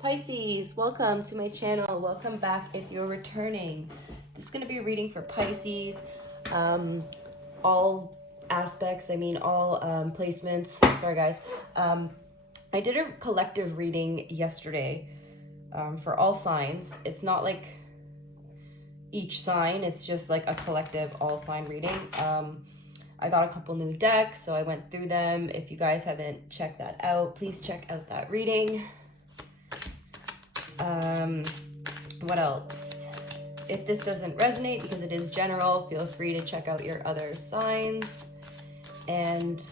Pisces, welcome to my channel. Welcome back if you're returning. This is going to be a reading for Pisces. All aspects, all placements. Sorry, guys. I did a collective reading yesterday for all signs. It's not like each sign, it's just like a collective all sign reading. I got a couple new decks, so I went through them. If you guys haven't checked that out, please check out that reading. What else? If this doesn't resonate, because it is general, feel free to check out your other signs. And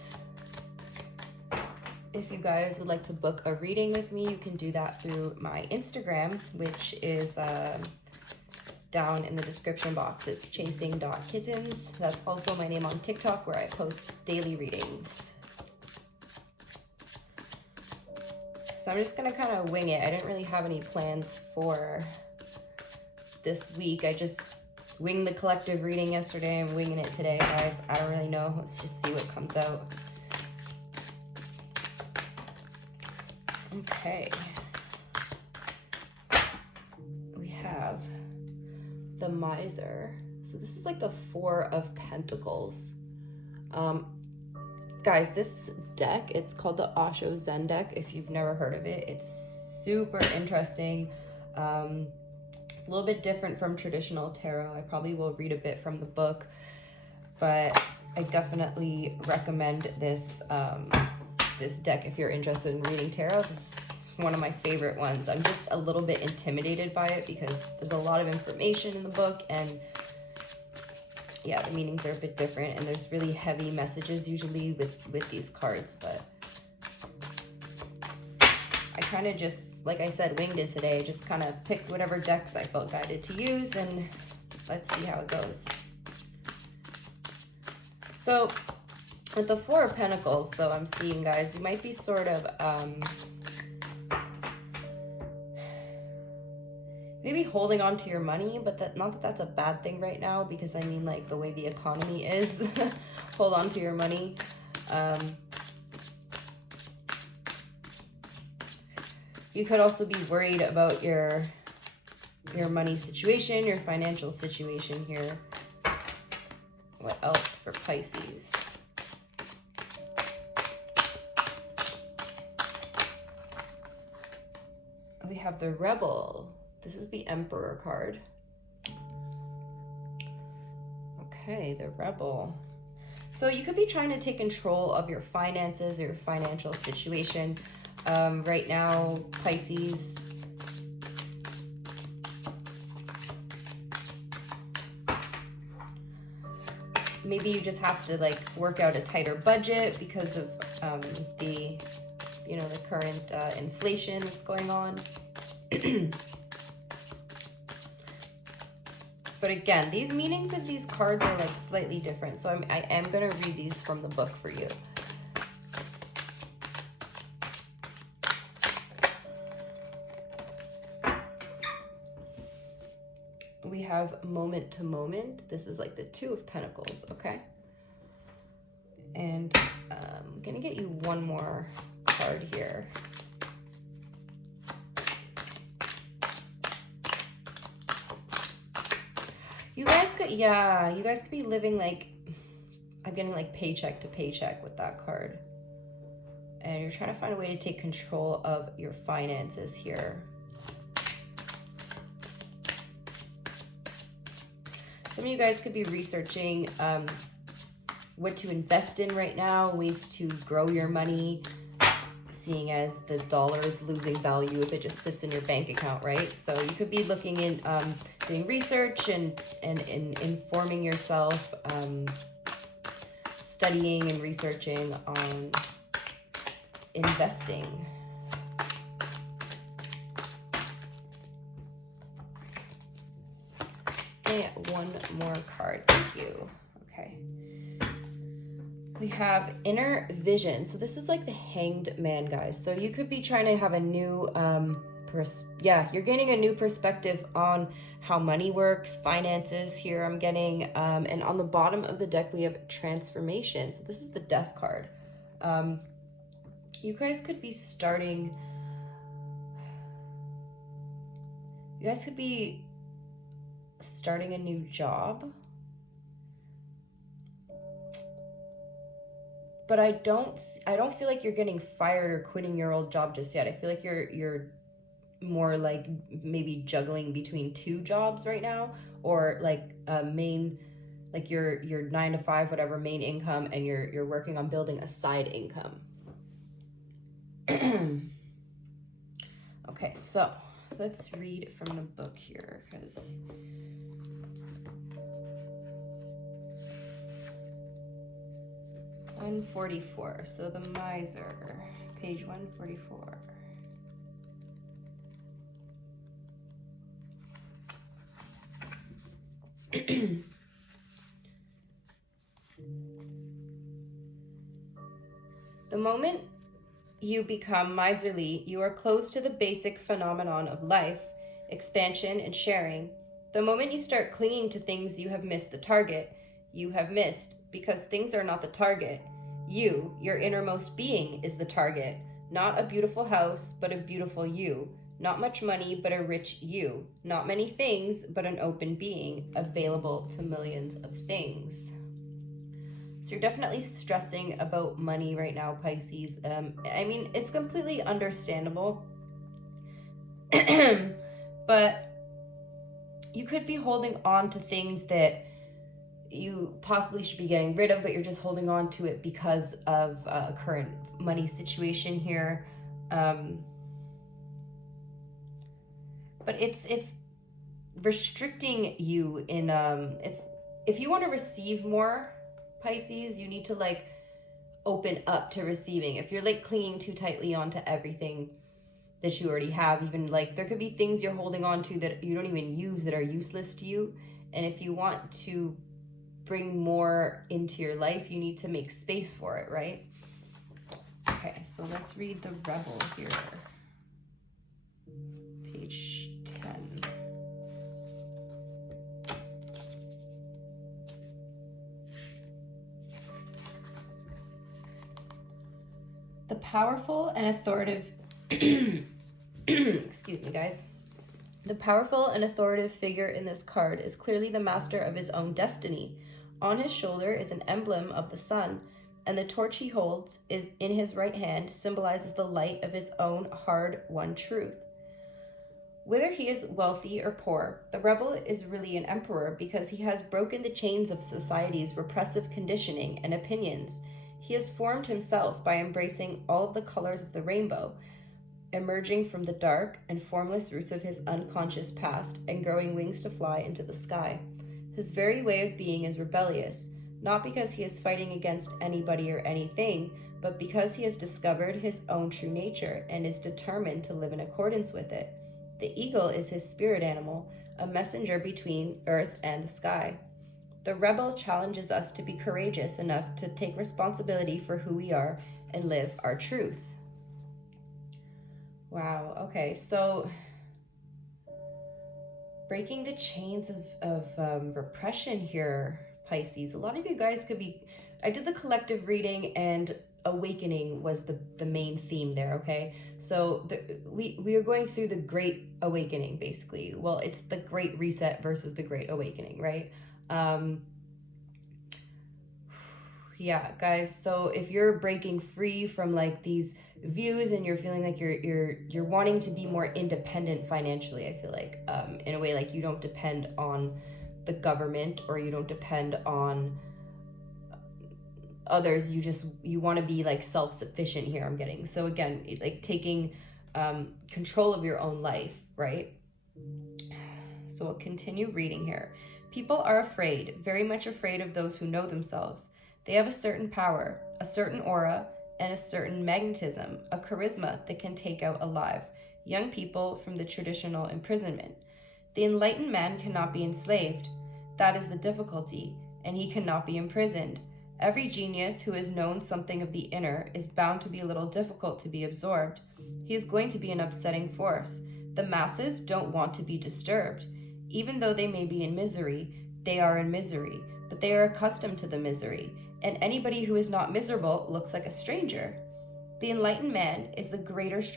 if you guys would like to book a reading with me, you can do that through my Instagram, which is down in the description box. It's chasing.kittens. That's also my name on TikTok, where I post daily readings. So I'm just gonna kind of wing it. I didn't really have any plans for this week. I just winged the collective reading yesterday. I'm winging it today, guys. I don't really know. Let's just see what comes out. Okay. We have the Miser. So this is like the Four of Pentacles. Guys, this deck, it's called the Osho Zen deck. If you've never heard of it, it's super interesting. It's a little bit different from traditional tarot. I probably will read a bit from the book, but I definitely recommend this this deck if you're interested in reading tarot. This is one of my favorite ones. I'm just a little bit intimidated by it because there's a lot of information in the book, and yeah, the meanings are a bit different, and there's really heavy messages usually with these cards, but I kind of just, like I said, winged it today. Just kind of picked whatever decks I felt guided to use, and let's see how it goes. So with the Four of Pentacles, though, I'm seeing, guys, you might be sort of maybe holding on to your money, but not that that's a bad thing right now, because I mean, like, the way the economy is, hold on to your money. You could also be worried about your money situation, your financial situation here. What else for Pisces? We have the Rebel. This is the Emperor card. Okay, the Rebel. So you could be trying to take control of your finances or your financial situation. Right now, Pisces, maybe you just have to like work out a tighter budget because of the current inflation that's going on. But again, these meanings of these cards are like slightly different, so I am going to read these from the book for you. We have Moment to Moment. This is like the Two of Pentacles, okay? And I'm going to get you one more card here. You guys could be living like, I'm getting like paycheck to paycheck with that card. And you're trying to find a way to take control of your finances here. Some of you guys could be researching what to invest in right now, ways to grow your money, seeing as the dollar is losing value if it just sits in your bank account, right? So you could be looking in, doing research and informing yourself, studying and researching on investing. Okay, one more card, thank you. Okay. We have Inner Vision. So this is like the Hanged Man, guys. So you could be trying to have a new, you're gaining a new perspective on how money works, finances here I'm getting. And on the bottom of the deck, we have Transformation. So this is the Death card. You guys could be starting You guys could be starting a new job. But I don't feel like you're getting fired or quitting your old job just yet. I feel like you're more like maybe juggling between two jobs right now, or like main, like your 9 to 5 whatever main income, and you're working on building a side income. Okay, so let's read from the book here, because 144. So the miser, page 144. The moment you become miserly, you are close to the basic phenomenon of life, expansion, and sharing. The moment you start clinging to things, you have missed the target. You have missed because things are not the target. You, your innermost being, is the target. Not a beautiful house, but a beautiful you. Not much money, but a rich you. Not many things, but an open being, available to millions of things. So you're definitely stressing about money right now, Pisces. I mean, it's completely understandable. But you could be holding on to things that you possibly should be getting rid of, but you're just holding on to it because of a current money situation here. But it's restricting you in it's, if you want to receive more, Pisces, you need to like open up to receiving. If you're like clinging too tightly onto everything that you already have, even like there could be things you're holding on to that you don't even use, that are useless to you. And if you want to bring more into your life, you need to make space for it, right? Okay, so let's read the Rebel here. Page 10. The powerful and authoritative excuse me, guys. The powerful and authoritative figure in this card is clearly the master of his own destiny. On his shoulder is an emblem of the sun, and the torch he holds is in his right hand symbolizes the light of his own hard-won truth. Whether he is wealthy or poor, the rebel is really an emperor because he has broken the chains of society's repressive conditioning and opinions. He has formed himself by embracing all of the colors of the rainbow, emerging from the dark and formless roots of his unconscious past and growing wings to fly into the sky. His very way of being is rebellious, not because he is fighting against anybody or anything, but because he has discovered his own true nature and is determined to live in accordance with it. The eagle is his spirit animal, a messenger between earth and the sky. The rebel challenges us to be courageous enough to take responsibility for who we are and live our truth. Wow, okay, so breaking the chains of repression here, Pisces. A lot of you guys could be, I did the collective reading and awakening was the main theme there, okay? So we are going through the Great Awakening, basically. Well, it's the Great Reset versus the Great Awakening, right? Yeah, guys, so if you're breaking free from like these views and you're feeling like you're wanting to be more independent financially, I feel like in a way, like you don't depend on the government or you don't depend on others, you want to be like self-sufficient here, I'm getting. So again, like taking control of your own life, right? So we'll continue reading here. People are afraid, very much afraid of those who know themselves. They have a certain power, a certain aura, and a certain magnetism, a charisma that can take out alive young people from the traditional imprisonment. The enlightened man cannot be enslaved. That is the difficulty, and he cannot be imprisoned. Every genius who has known something of the inner is bound to be a little difficult to be absorbed. He is going to be an upsetting force. The masses don't want to be disturbed. Even though they may be in misery, they are in misery, but they are accustomed to the misery, and anybody who is not miserable looks like a stranger. The enlightened man is the greatest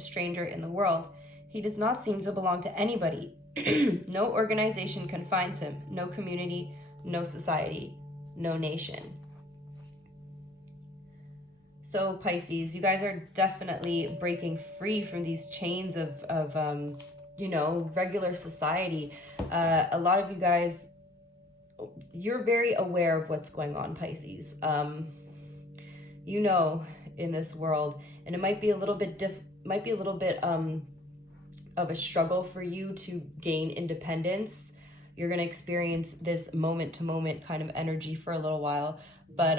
stranger in the world. He does not seem to belong to anybody. No organization confines him, no community, no society, no nation. So Pisces, you guys are definitely breaking free from these chains of regular society. A lot of you guys, you're very aware of what's going on, Pisces. In this world, and it might be a little bit of a struggle for you to gain independence. You're going to experience this moment to moment kind of energy for a little while, but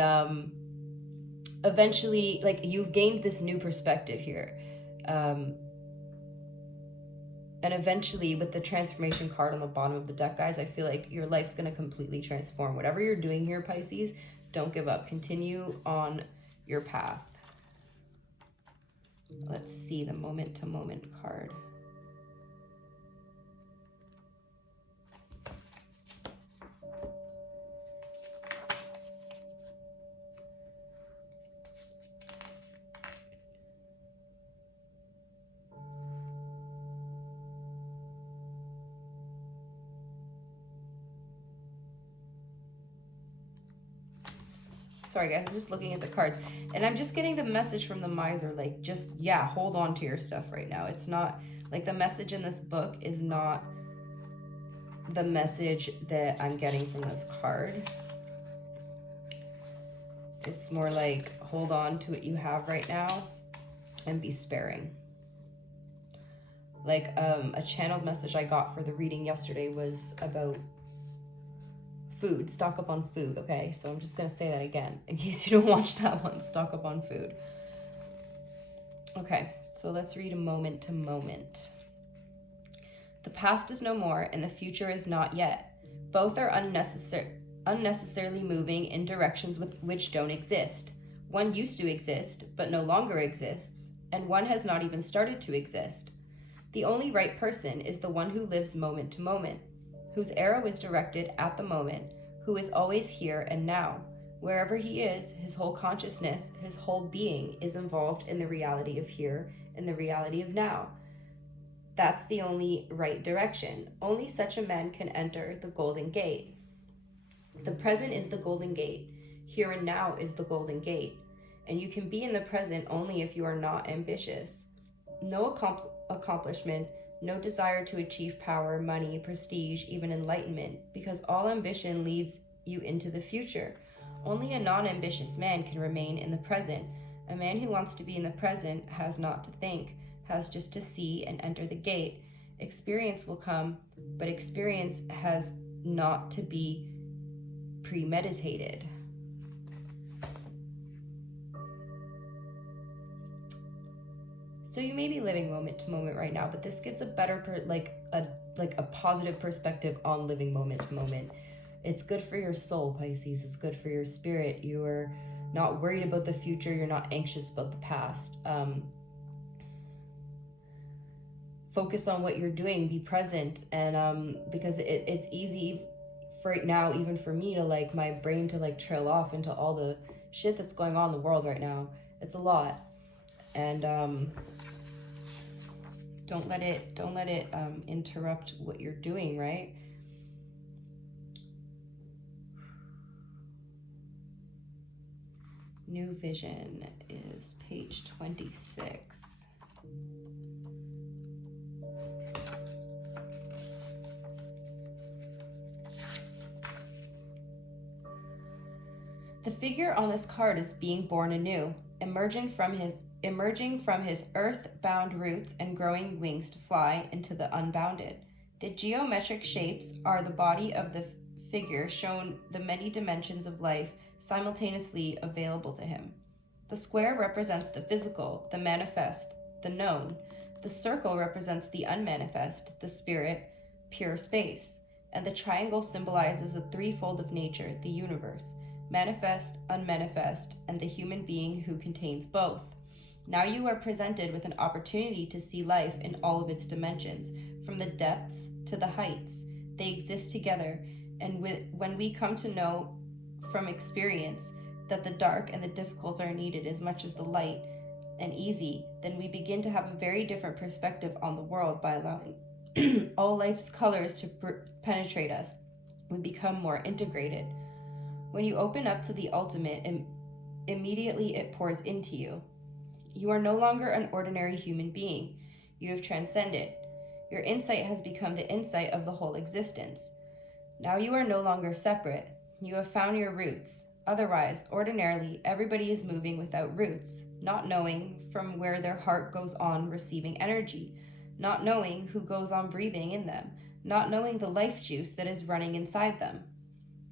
eventually, like, you've gained this new perspective here, and eventually, with the transformation card on the bottom of the deck, guys, I feel like your life's going to completely transform. Whatever you're doing here, Pisces, don't give up. Continue on your path. Let's see the moment to moment card. Sorry guys, I'm just looking at the cards, and I'm just getting the message from the miser, like, just, yeah, hold on to your stuff right now. It's not like the message in this book is not the message that I'm getting from this card. It's more like, hold on to what you have right now and be sparing. Like, a channeled message I got for the reading yesterday was about food. Stock up on food, okay? So I'm just gonna say that again in case you don't watch that one. Stock up on food. Okay, so let's read a moment to moment. The past is no more and the future is not yet. Both are unnecessarily moving in directions which don't exist. One used to exist, but no longer exists, and one has not even started to exist. The only right person is the one who lives moment to moment, whose arrow is directed at the moment, who is always here and now. Wherever he is, his whole consciousness, his whole being is involved in the reality of here and the reality of now. That's the only right direction. Only such a man can enter the Golden Gate. The present is the Golden Gate. Here and now is the Golden Gate. And you can be in the present only if you are not ambitious. No accomplishment, no desire to achieve power, money, prestige, even enlightenment, because all ambition leads you into the future. Only a non-ambitious man can remain in the present. A man who wants to be in the present has not to think, has just to see and enter the gate. Experience will come, but experience has not to be premeditated. So you may be living moment to moment right now, but this gives a better, a positive perspective on living moment to moment. It's good for your soul, Pisces. It's good for your spirit. You're not worried about the future. You're not anxious about the past. Focus on what you're doing. Be present, and because it's easy for right now, even for me, to like my brain to like trail off into all the shit that's going on in the world right now. It's a lot, and don't let it interrupt what you're doing, right? New Vision is page 26. The figure on this card is being born anew, emerging from his earth-bound roots and growing wings to fly into the unbounded. The geometric shapes are the body of the figure, shown the many dimensions of life simultaneously available to him. The square represents the physical, the manifest, the known. The circle represents the unmanifest, the spirit, pure space. And the triangle symbolizes a threefold of nature, the universe, manifest, unmanifest, and the human being who contains both. Now you are presented with an opportunity to see life in all of its dimensions, from the depths to the heights. They exist together, and when we come to know from experience that the dark and the difficult are needed as much as the light and easy, then we begin to have a very different perspective on the world by allowing all life's colors to penetrate us. We become more integrated. When you open up to the ultimate, immediately it pours into you. You are no longer an ordinary human being. You have transcended. Your insight has become the insight of the whole existence. Now you are no longer separate. You have found your roots. Otherwise, ordinarily, everybody is moving without roots, not knowing from where their heart goes on receiving energy, not knowing who goes on breathing in them, not knowing the life juice that is running inside them.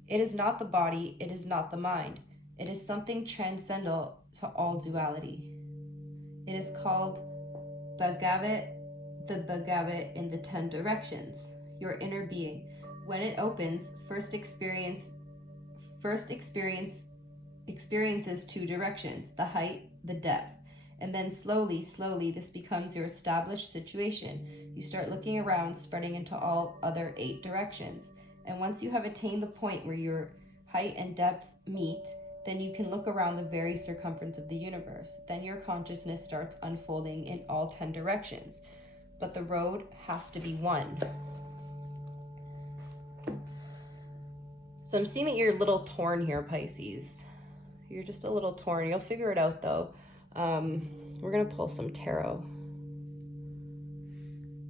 It is not the body, it is not the mind. It is something transcendental to all duality. It is called Bhagavat, the Bhagavat in the 10 directions, your inner being. When it opens, first experiences 2 directions, the height, the depth. And then slowly, this becomes your established situation. You start looking around, spreading into all other 8 directions. And once you have attained the point where your height and depth meet, then you can look around the very circumference of the universe. Then your consciousness starts unfolding in all 10 directions. But the road has to be one. So I'm seeing that you're a little torn here, Pisces. You're just a little torn. You'll figure it out, though. We're going to pull some tarot.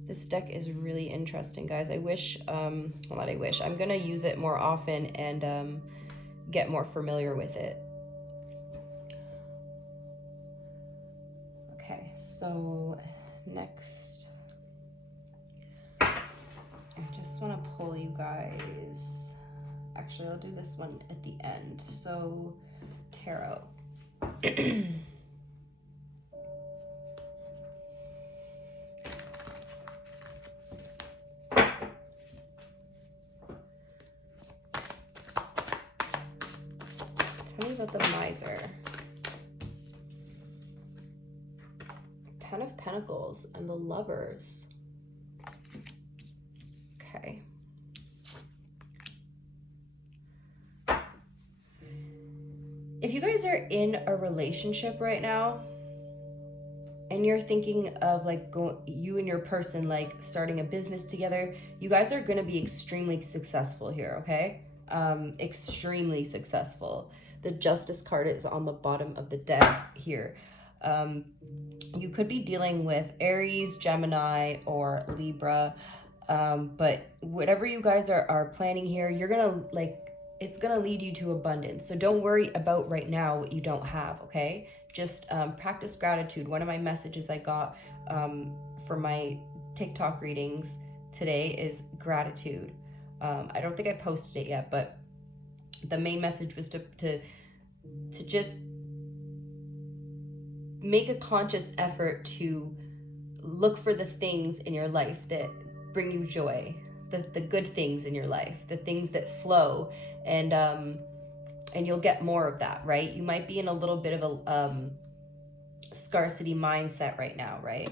This deck is really interesting, guys. I wish, I'm going to use it more often and get more familiar with it. Okay, so next, I just want to pull you guys. Actually, I'll do this one at the end. So, tarot. Tell me about the Miser. 10 of Pentacles and the Lovers. Okay. If you guys are in a relationship right now and you're thinking of like you and your person like starting a business together, you guys are going to be extremely successful here, okay? Extremely successful. The Justice card is on the bottom of the deck here. You could be dealing with Aries, Gemini, or Libra, but whatever you guys are planning here, you're gonna it's gonna lead you to abundance. So don't worry about right now what you don't have, okay? Just practice gratitude. One of my messages I got for my TikTok readings today is gratitude. I don't think I posted it yet, but the main message was to just make a conscious effort to look for the things in your life that bring you joy, the good things in your life, the things that flow, and you'll get more of that, right? You might be in a little bit of a scarcity mindset right now, right?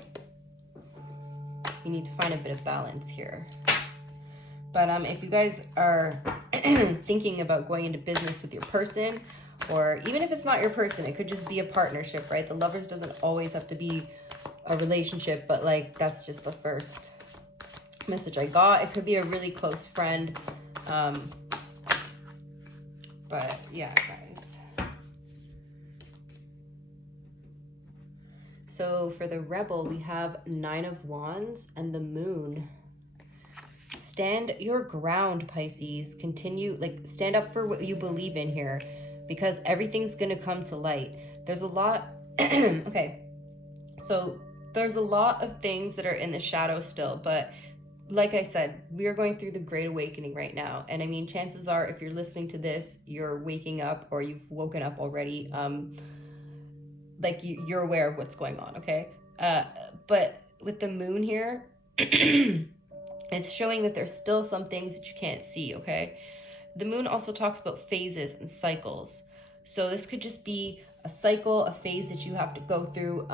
You need to find a bit of balance here. But if you guys are thinking about going into business with your person, or even if it's not your person, it could just be a partnership, right? The Lovers doesn't always have to be a relationship, but like that's just the first message I got. It could be a really close friend. But yeah, guys. So for the Rebel, we have 9 of Wands and the Moon. Stand your ground, Pisces. Continue, stand up for what you believe in here, because everything's going to come to light. There's a lot, okay, so there's a lot of things that are in the shadow still, but like I said, we are going through the Great Awakening right now. And I mean, chances are, if you're listening to this, you're waking up or you've woken up already. You're aware of what's going on, okay? But with the Moon here, it's showing that there's still some things that you can't see, okay? The Moon also talks about phases and cycles. So this could just be a cycle, a phase that you have to go through.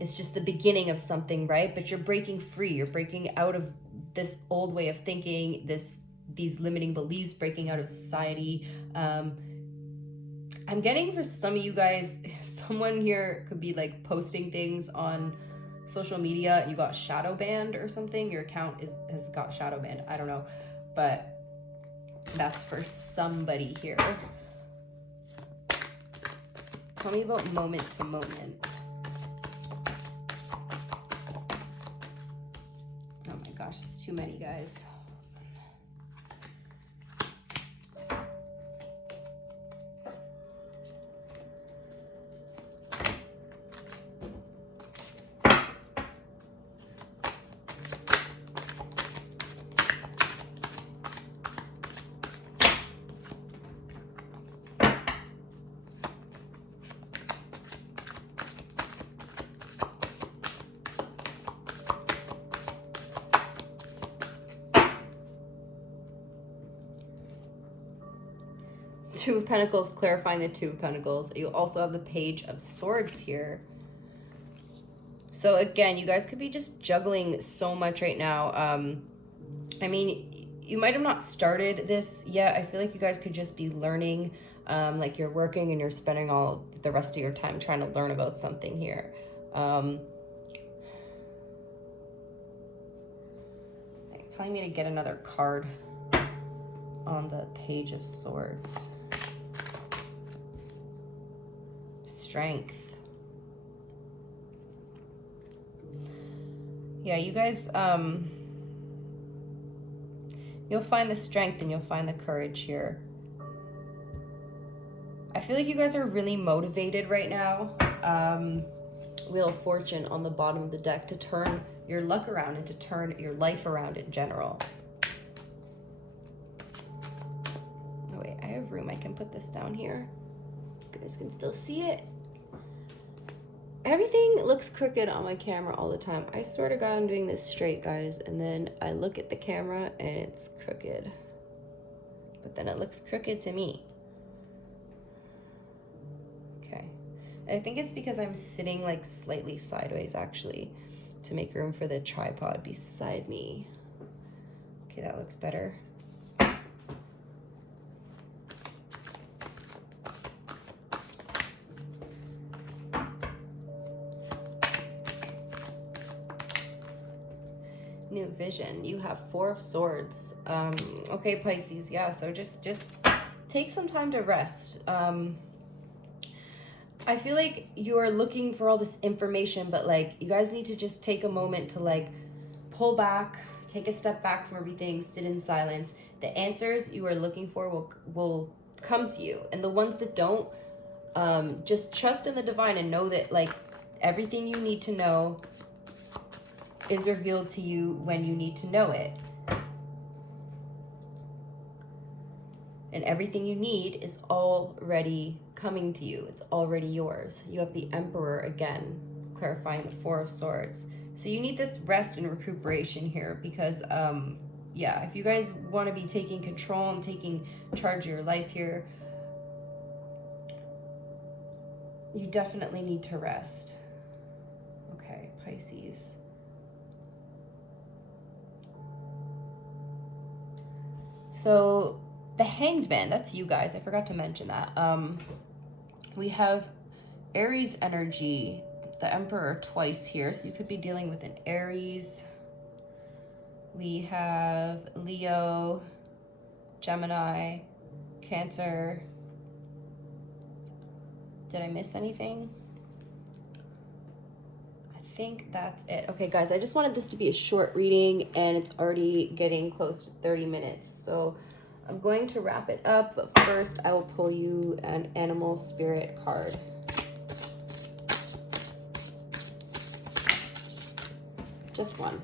It's just the beginning of something, right? But you're breaking free. You're breaking out of this old way of thinking, these limiting beliefs, breaking out of society. I'm getting for some of you guys, someone here could be like posting things on social media and you got shadow banned or something. Your account has got shadow banned. I don't know, but that's for somebody here. Tell me about moment to moment. Oh my gosh, it's too many, guys. Two of Pentacles, clarifying the Two of Pentacles. You also have the Page of Swords here. So again, you guys could be just juggling so much right now. I mean, you might have not started this yet. I feel like you guys could just be learning. Like you're working and you're spending all the rest of your time trying to learn about something here. It's telling me to get another card on the Page of Swords. Strength. Yeah, you guys, you'll find the strength and you'll find the courage here. I feel like you guys are really motivated right now. Wheel of Fortune on the bottom of the deck to turn your luck around and to turn your life around in general. Oh wait, I have room. I can put this down here. You guys can still see it. Everything looks crooked on my camera all the time. I swear to God, I'm doing this straight, guys. And then I look at the camera and it's crooked. But then it looks crooked to me. Okay. I think it's because I'm sitting like slightly sideways actually to make room for the tripod beside me. Okay, that looks better. New vision. You have Four of Swords. Okay, Pisces. Yeah, so just take some time to rest. I feel like you're looking for all this information, but like you guys need to just take a moment to like pull back, take a step back from everything, sit in silence. The answers you are looking for will come to you, and the ones that don't, just trust in the divine and know that like everything you need to know is revealed to you when you need to know it. And everything you need is already coming to you. It's already yours. You have the Emperor again, clarifying the Four of Swords. So you need this rest and recuperation here because, yeah, if you guys want to be taking control and taking charge of your life here, you definitely need to rest. Okay, Pisces. So the Hanged Man, that's you guys. I forgot to mention that. We have Aries energy, the Emperor twice here. So you could be dealing with an Aries. We have Leo, Gemini, Cancer. Did I miss anything? I think that's it. Okay, guys, I just wanted this to be a short reading and it's already getting close to 30 minutes. So I'm going to wrap it up, but first I will pull you an animal spirit card. Just one.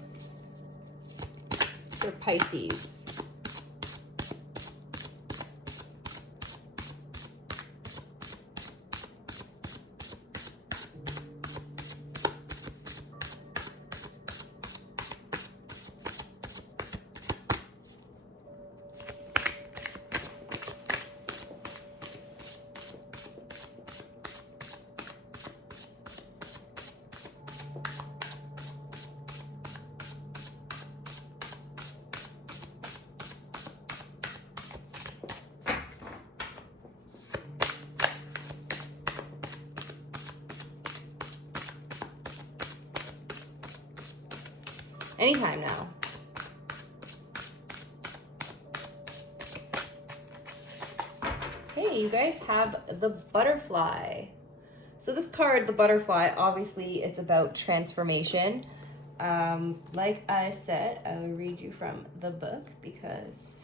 For Pisces. anytime now. Okay, you guys have the butterfly. So this card, the butterfly, obviously it's about transformation. Like I said, I will read you from the book because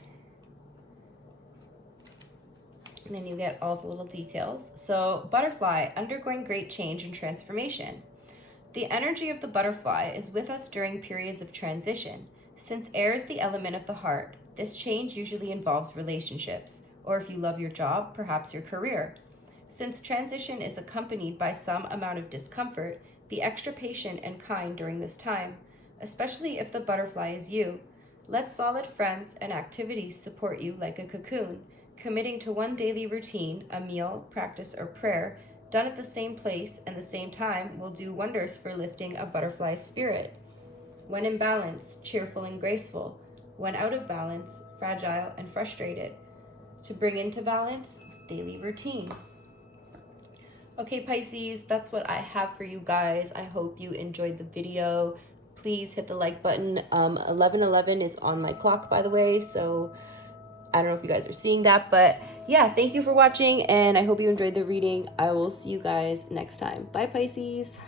and then you get all the little details. So butterfly, undergoing great change and transformation. The energy of the butterfly is with us during periods of transition. Since air is the element of the heart, this change usually involves relationships, or if you love your job, perhaps your career. Since transition is accompanied by some amount of discomfort, be extra patient and kind during this time, especially if the butterfly is you. Let solid friends and activities support you like a cocoon. Committing to one daily routine, a meal, practice, or prayer, done at the same place and the same time, will do wonders for lifting a butterfly's spirit. When in balance, cheerful and graceful. When out of balance, fragile and frustrated. To bring into balance, daily routine. Okay, Pisces, that's what I have for you guys. I hope you enjoyed the video. Please hit the like button. 11:11 is on my clock, by the way, so I don't know if you guys are seeing that, but yeah, thank you for watching, and I hope you enjoyed the reading. I will see you guys next time. Bye, Pisces.